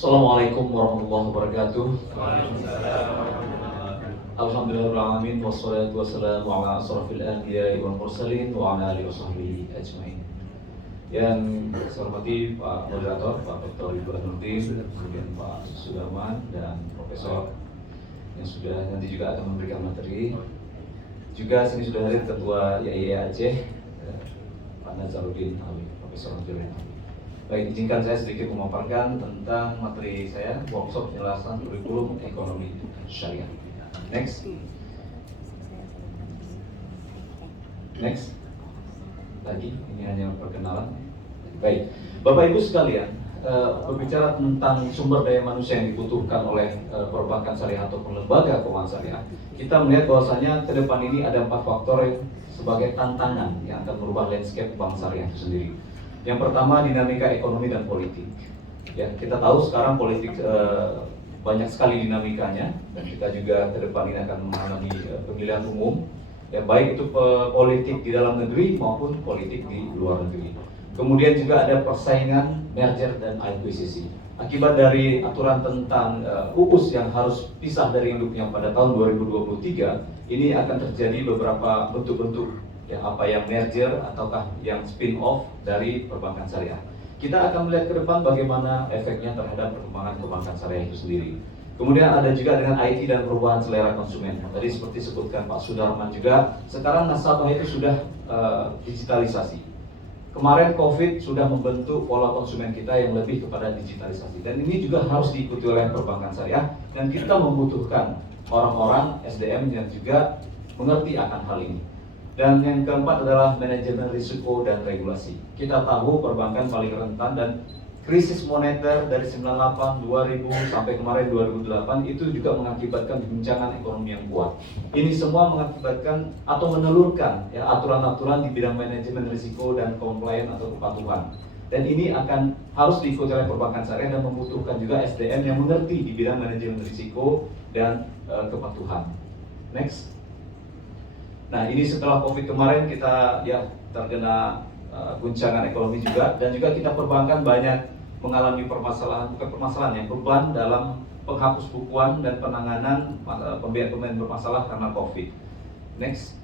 Assalamualaikum warahmatullahi wabarakatuh. Alhamdulillahirrahmanirrahim. Wassalatu wassalamu ala asrafil anbiya'i wal mursalin wa ala alihi wa sahbihi ajma'in. Yang saya hormati Pak Moderator, Pak Dr. Ridwan Nurdin, kemudian Pak Sudarman dan Profesor yang sudah nanti juga akan memberikan materi. Juga sini sudah hadir Ketua YIA Aceh, Pak Nazaruddin Ali, Profesor Nazaruddin Ali. Baik, izinkan saya sedikit memaparkan tentang materi saya, workshop penjelasan kurikulum ekonomi syariah. Next. Next. Lagi, ini hanya perkenalan. Baik, Bapak Ibu sekalian, berbicara tentang sumber daya manusia yang dibutuhkan oleh perbankan syariah ataupun lembaga keuangan syariah, kita melihat bahwasanya ke depan ini ada 4 faktor yang sebagai tantangan yang akan merubah landscape bank syariah itu sendiri. Yang pertama, dinamika ekonomi dan politik. Ya, kita tahu sekarang politik banyak sekali dinamikanya, dan kita juga ke depan ini akan mengalami pemilihan umum, ya baik itu politik di dalam negeri maupun politik di luar negeri. Kemudian juga ada persaingan merger dan akuisisi. Akibat dari aturan tentang UUS yang harus pisah dari induknya pada tahun 2023, ini akan terjadi beberapa bentuk-bentuk ya, apa yang merger ataukah yang spin-off dari perbankan syariah. Kita akan melihat ke depan bagaimana efeknya terhadap perkembangan perbankan syariah itu sendiri. Kemudian ada juga dengan IT dan perubahan selera konsumen. Tadi seperti disebutkan Pak Sudarman juga, sekarang nasabah itu sudah digitalisasi. Kemarin COVID sudah membentuk pola konsumen kita yang lebih kepada digitalisasi. Dan ini juga harus diikuti oleh perbankan syariah, dan kita membutuhkan orang-orang SDM yang juga mengerti akan hal ini. Dan yang keempat adalah manajemen risiko dan regulasi. Kita tahu perbankan paling rentan, dan krisis moneter dari 98, 2000 sampai kemarin 2008 itu juga mengakibatkan guncangan ekonomi yang kuat. Ini semua mengakibatkan atau menelurkan ya, aturan-aturan di bidang manajemen risiko dan compliance atau kepatuhan. Dan ini akan harus diikuti oleh perbankan syariah dan membutuhkan juga SDM yang mengerti di bidang manajemen risiko dan kepatuhan. Next. Nah, ini setelah COVID kemarin kita ya terkena guncangan ekonomi juga, dan juga kita perbankan banyak mengalami beban dalam penghapus bukuan dan penanganan pembiayaan bermasalah karena COVID. Next.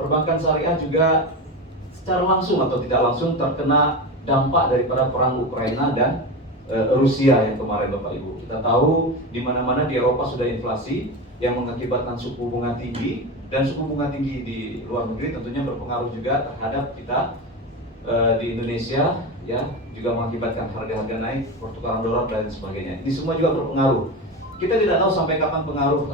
Perbankan syariah juga secara langsung atau tidak langsung terkena dampak daripada perang Ukraina dan Rusia yang kemarin, Bapak Ibu. Kita tahu di mana-mana di Eropa sudah inflasi yang mengakibatkan suku bunga tinggi, dan suku bunga tinggi di luar negeri tentunya berpengaruh juga terhadap kita di Indonesia, ya juga mengakibatkan harga-harga naik, pertukaran dolar dan sebagainya. Ini semua juga berpengaruh. Kita tidak tahu sampai kapan pengaruh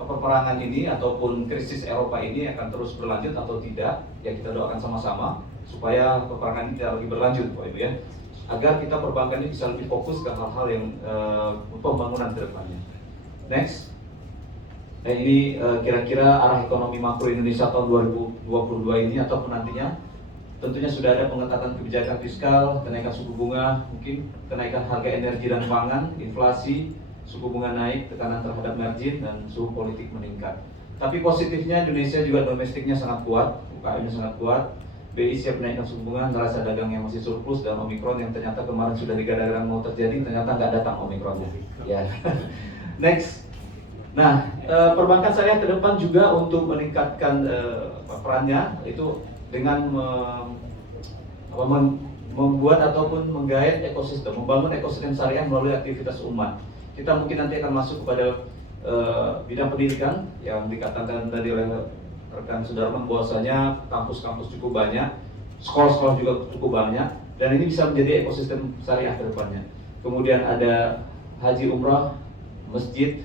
peperangan ini ataupun krisis Eropa ini akan terus berlanjut atau tidak. Ya, kita doakan sama-sama supaya peperangan ini tidak lagi berlanjut, Bapak Ibu ya, agar kita perbankan ini bisa lebih fokus ke hal-hal yang pembangunan ke depannya. Next. Nah, ini kira-kira arah ekonomi makro Indonesia tahun 2022 ini ataupun nantinya. Tentunya sudah ada pengetatan kebijakan fiskal, kenaikan suku bunga, mungkin kenaikan harga energi dan pangan, inflasi, suku bunga naik, tekanan terhadap margin, dan suhu politik meningkat. Tapi positifnya Indonesia juga domestiknya sangat kuat, UKM-nya sangat kuat. BI siap menaikkan suku bunga, neraca dagang yang masih surplus, dan Omikron yang ternyata kemarin sudah digadang-gadang mau terjadi, ternyata nggak datang Omikronnya. Ya. Next. Nah, perbankan syariah ke depan juga untuk meningkatkan perannya itu dengan membuat ataupun menggait ekosistem, membangun ekosistem syariah melalui aktivitas umat. Kita mungkin nanti akan masuk kepada bidang pendidikan yang dikatakan tadi oleh rekan Sudarman bahwasanya kampus-kampus cukup banyak, sekolah-sekolah juga cukup banyak, dan ini bisa menjadi ekosistem syariah ke depannya. Kemudian ada haji umrah, masjid,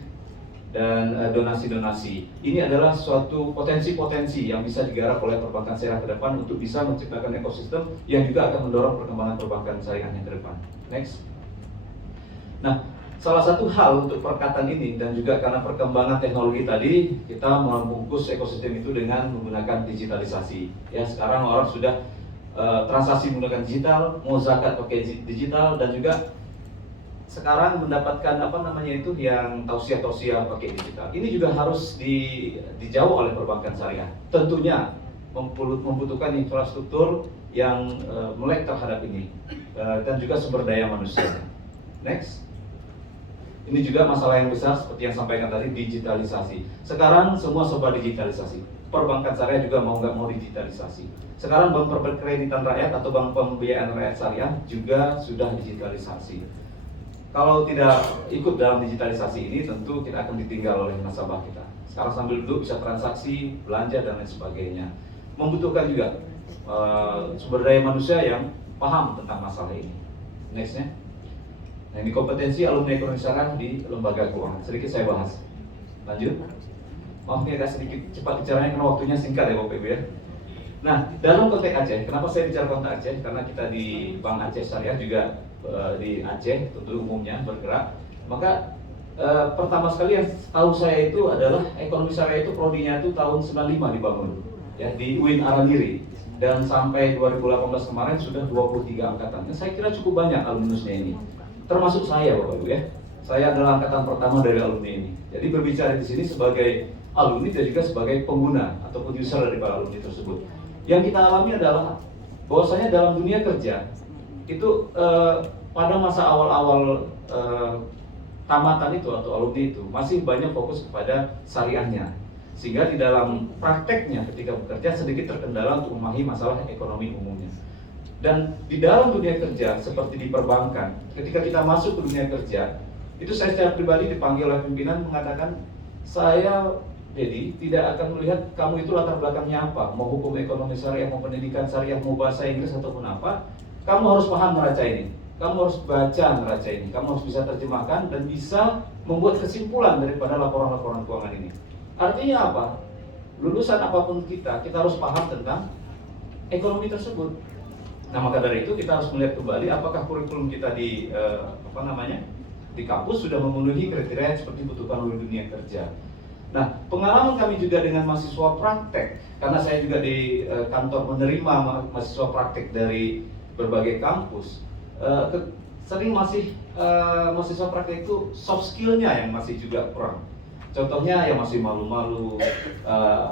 dan donasi-donasi. Ini adalah suatu potensi-potensi yang bisa digarap oleh perbankan syariah ke depan untuk bisa menciptakan ekosistem yang juga akan mendorong perkembangan perbankan syariahnya ke depan. Next. Nah, salah satu hal untuk perkatan ini dan juga karena perkembangan teknologi tadi, kita membungkus ekosistem itu dengan menggunakan digitalisasi. Ya, sekarang orang sudah transaksi menggunakan digital, mau zakat pakai digital, dan juga sekarang mendapatkan yang tausiah pakai digital. Ini juga harus dijawab oleh perbankan syariah. Tentunya membutuhkan infrastruktur yang melek terhadap ini dan juga sumber daya manusia. Next. Ini juga masalah yang besar seperti yang sampaikan tadi, digitalisasi. Sekarang semua serba digitalisasi. Perbankan syariah juga mau nggak mau digitalisasi. Sekarang bank perkreditan rakyat atau bank pembiayaan rakyat syariah juga sudah digitalisasi. Kalau tidak ikut dalam digitalisasi ini, tentu kita akan ditinggal oleh nasabah kita. Sekarang sambil duduk bisa transaksi, belanja dan lain sebagainya. Membutuhkan juga sumber daya manusia yang paham tentang masalah ini. Nextnya. Nah, ini kompetensi alumni ekonomi syariah di lembaga keuangan. Sedikit saya bahas. Lanjut. Maaf ini agak sedikit cepat bicaranya karena waktunya singkat ya Bapak Ibu ya. Nah, dalam konteks Aceh, kenapa saya bicara konteks Aceh? Karena kita di Bank Aceh Syariah juga di Aceh tentu umumnya bergerak. Maka pertama sekali yang tahu saya itu adalah ekonomi syariah itu prodinya itu tahun 95 dibangun ya di UIN Arandiri. Dan sampai 2018 kemarin sudah 23 angkatan. Nah, saya kira cukup banyak alumnusnya ini. Termasuk saya Bapak Ibu ya. Saya adalah angkatan pertama dari alumni ini. Jadi berbicara di sini sebagai alumni dan juga sebagai pengguna ataupun user dari para alumni tersebut. Yang kita alami adalah bahwasanya dalam dunia kerja itu pada masa awal-awal tamatan itu atau alumni itu masih banyak fokus kepada syariahnya. Sehingga di dalam prakteknya ketika bekerja sedikit terkendala untuk memahami masalah ekonomi umumnya. Dan di dalam dunia kerja seperti di perbankan, ketika kita masuk ke dunia kerja, itu saya secara pribadi dipanggil oleh pimpinan mengatakan, saya Dedi tidak akan melihat kamu itu latar belakangnya apa, mau hukum ekonomi syariah, mau pendidikan syariah, mau bahasa Inggris ataupun apa, kamu harus paham neraca ini, kamu harus baca neraca ini, kamu harus bisa terjemahkan dan bisa membuat kesimpulan daripada laporan-laporan keuangan ini. Artinya apa? Lulusan apapun kita harus paham tentang ekonomi tersebut. Nah, maka dari itu kita harus melihat kembali apakah kurikulum kita di di kampus sudah memenuhi kriteria yang seperti dibutuhkan oleh dunia kerja. Nah, pengalaman kami juga dengan mahasiswa praktek, karena saya juga di kantor menerima mahasiswa praktek dari berbagai kampus, sering mahasiswa praktek itu soft skill-nya yang masih juga kurang. Contohnya yang masih malu-malu,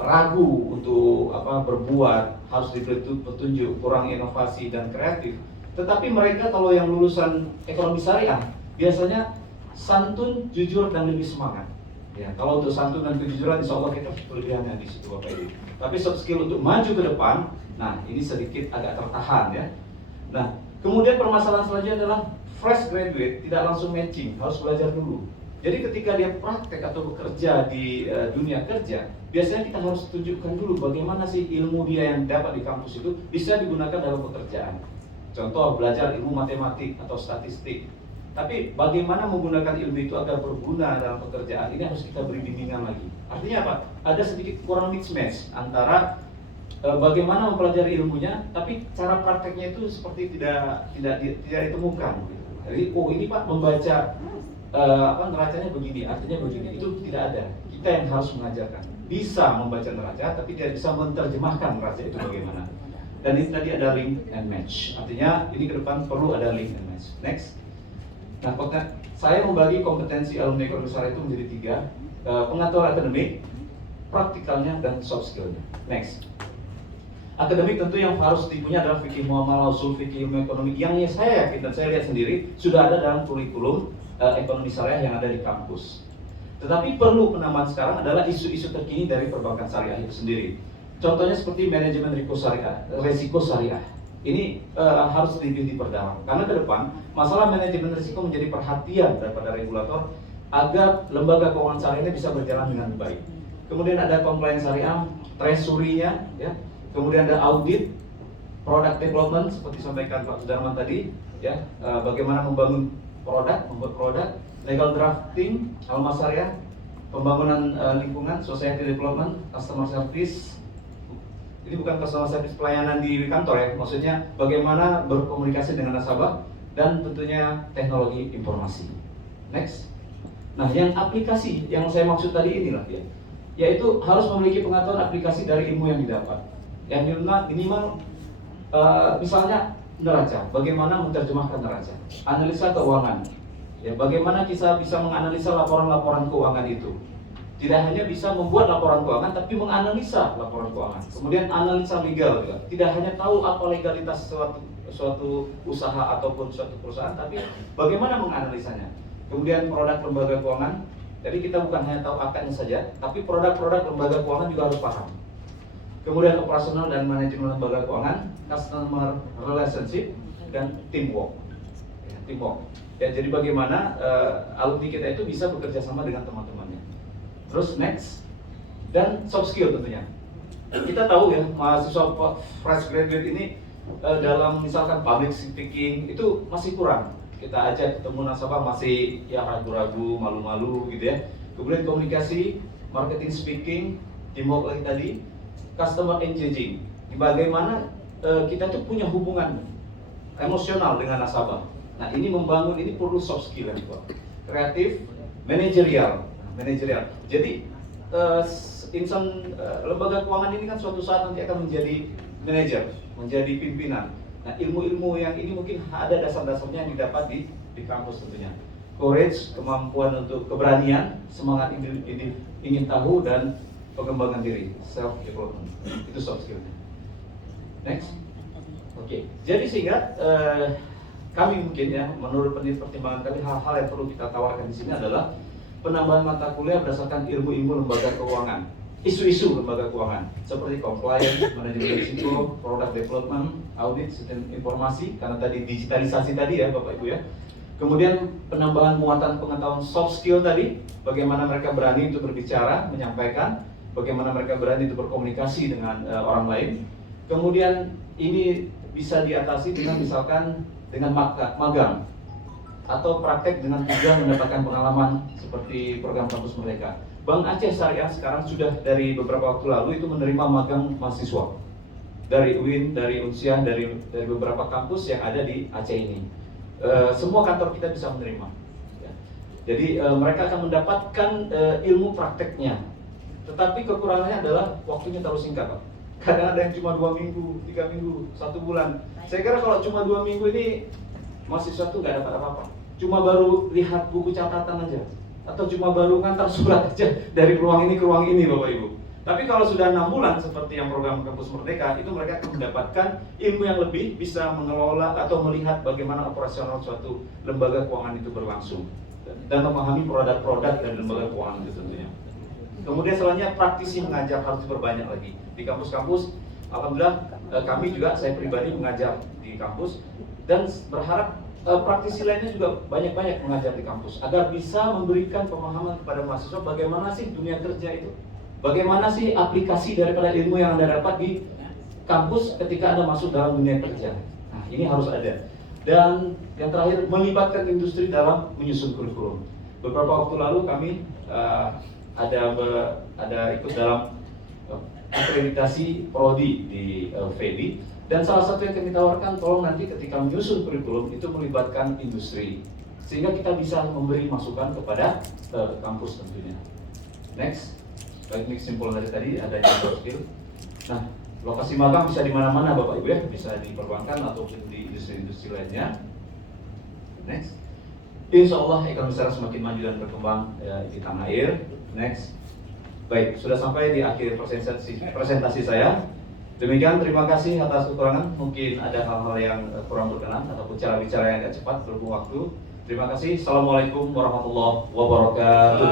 ragu untuk berbuat, harus diberi petunjuk, kurang inovasi dan kreatif. Tetapi mereka kalau yang lulusan ekonomi syariah biasanya santun, jujur dan lebih semangat. Ya, kalau untuk santun dan kejujuran, insya Allah kita kelebihannya di situ Bapak Ibu. Tapi soft skill untuk maju ke depan, nah ini sedikit agak tertahan ya. Nah, kemudian permasalahan selanjutnya adalah fresh graduate tidak langsung matching, harus belajar dulu. Jadi ketika dia praktek atau bekerja di dunia kerja, biasanya kita harus tunjukkan dulu bagaimana sih ilmu dia yang dapat di kampus itu bisa digunakan dalam pekerjaan. Contoh belajar ilmu matematik atau statistik. Tapi bagaimana menggunakan ilmu itu agar berguna dalam pekerjaan ini harus kita beri bimbingan lagi. Artinya apa? Ada sedikit kurang mismatch antara bagaimana mempelajari ilmunya, tapi cara prakteknya itu seperti tidak ditemukan. Jadi, ini Pak membaca neracanya begini, artinya begini, itu tidak ada. Kita yang harus mengajarkan. Bisa membaca neraca, tapi tidak bisa menerjemahkan neraca itu bagaimana. Dan ini tadi ada link and match. Artinya ini ke depan perlu ada link and match. Next. Nah, saya membagi kompetensi alumni ekonomi syariah itu menjadi 3, pengetahuan akademik, praktikalnya, dan soft skill-nya. Next. Akademik tentu yang harus dipunya adalah fikih muamalah, usul fikih ilmu ekonomi yang saya yakin dan saya lihat sendiri sudah ada dalam kurikulum ekonomi syariah yang ada di kampus. Tetapi perlu penambahan sekarang adalah isu-isu terkini dari perbankan syariah itu sendiri. Contohnya seperti manajemen risiko syariah. Ini harus lebih diperdalam karena ke depan masalah manajemen risiko menjadi perhatian daripada regulator agar lembaga keuangan syariah ini bisa berjalan dengan baik. Kemudian ada compliance syariah, treasury-nya, ya. Kemudian ada audit, product development seperti sampaikan Pak Sudarman tadi, ya. Bagaimana membangun membuat produk, legal drafting, alma syariah, pembangunan lingkungan, society development, customer service. Ini bukan customer service pelayanan di kantor ya, maksudnya bagaimana berkomunikasi dengan nasabah dan tentunya teknologi informasi. Next. Nah, yang aplikasi yang saya maksud tadi inilah ya, yaitu harus memiliki pengetahuan aplikasi dari ilmu yang didapat. Yang minimal misalnya neraca, bagaimana menerjemahkan neraca, analisa keuangan, ya bagaimana kita bisa menganalisa laporan-laporan keuangan itu, Tidak hanya bisa membuat laporan keuangan, tapi menganalisa laporan keuangan. Kemudian analisa legal juga. Tidak hanya tahu apa legalitas suatu usaha ataupun suatu perusahaan, tapi bagaimana menganalisanya. Kemudian produk lembaga keuangan. Jadi kita bukan hanya tahu akadnya saja, tapi produk-produk lembaga keuangan juga harus paham. Kemudian operasional dan manajemen lembaga keuangan, customer relationship, dan teamwork. Teamwork. Ya, jadi bagaimana alumni kita itu bisa bekerja sama dengan teman-temannya. Terus next, dan soft skill tentunya. Kita tahu ya, mahasiswa fresh graduate ini dalam misalkan public speaking itu masih kurang. Kita ajak ketemu nasabah masih ya ragu-ragu, malu-malu gitu ya. Kemudian komunikasi, marketing speaking, teamwork lagi tadi, customer engaging. Bagaimana kita tuh punya hubungan emosional dengan nasabah. Nah, ini membangun ini perlu soft skill yang kuat. Kreatif, manajerial. Jadi insan lembaga keuangan ini kan suatu saat nanti akan menjadi manajer, menjadi pimpinan. Nah, ilmu-ilmu yang ini mungkin ada dasar-dasarnya yang didapat di kampus tentunya. Courage, kemampuan untuk keberanian, semangat ingin tahu, dan pengembangan diri, self development. Itu soft skill-nya. Next. Oke. Jadi sehingga kami mungkin ya, menurut pertimbangan kami, hal-hal yang perlu kita tawarkan di sini adalah penambahan mata kuliah berdasarkan ilmu-ilmu lembaga keuangan, isu-isu lembaga keuangan seperti compliance, manajemen risiko, product development, audit, sistem informasi, karena tadi digitalisasi tadi ya Bapak Ibu ya. Kemudian penambahan muatan pengetahuan soft skill tadi, bagaimana mereka berani untuk berbicara, menyampaikan, bagaimana mereka berani untuk berkomunikasi dengan orang lain. Kemudian ini bisa diatasi dengan misalkan dengan magang atau praktek dengan tujuan mendapatkan pengalaman seperti program kampus mereka. Bank Aceh Syariah sekarang sudah dari beberapa waktu lalu itu menerima magang mahasiswa dari UIN, dari Unsiah, dari beberapa kampus yang ada di Aceh ini. Semua kantor kita bisa menerima. Ya. Jadi mereka akan mendapatkan ilmu prakteknya. Tetapi kekurangannya adalah waktunya terlalu singkat, Pak. Kadang ada yang cuma 2 minggu, 3 minggu, 1 bulan. Saya kira kalau cuma 2 minggu ini mahasiswa tuh nggak dapat apa-apa. Cuma baru lihat buku catatan aja, atau cuma baru ngantar surat aja dari ruang ini ke ruang ini, Bapak Ibu. Tapi kalau sudah 6 bulan seperti yang program Kampus Merdeka, itu mereka akan mendapatkan ilmu yang lebih, bisa mengelola atau melihat bagaimana operasional suatu lembaga keuangan itu berlangsung dan memahami produk-produk dan lembaga keuangan itu tentunya. Kemudian selanjutnya praktisi mengajar harus diperbanyak lagi di kampus-kampus. Alhamdulillah kami juga, saya pribadi mengajar di kampus dan berharap praktisi lainnya juga banyak-banyak mengajar di kampus agar bisa memberikan pemahaman kepada mahasiswa bagaimana sih dunia kerja itu, bagaimana sih aplikasi daripada ilmu yang Anda dapat di kampus ketika Anda masuk dalam dunia kerja. Nah, ini harus ada. Dan yang terakhir, melibatkan industri dalam menyusun kurikulum. Beberapa waktu lalu kami ada ikut dalam akreditasi prodi di FEDI, dan salah satu yang kami tawarkan, tolong nanti ketika menyusun kurikulum itu melibatkan industri sehingga kita bisa memberi masukan kepada kampus tentunya. Next, baik, kesimpulan dari tadi adanya soft skill. Nah, lokasi magang bisa di mana-mana Bapak Ibu ya, bisa di perbankan ataupun di industri-industri lainnya. Next, insya Allah ekonomi syariah semakin maju dan berkembang di tanah air. Next, baik, sudah sampai di akhir presentasi saya. Demikian, terima kasih atas kekurangan. Mungkin ada hal-hal yang kurang berkenan ataupun cara bicara yang agak cepat berhubung waktu. Terima kasih. Assalamualaikum warahmatullahi wabarakatuh.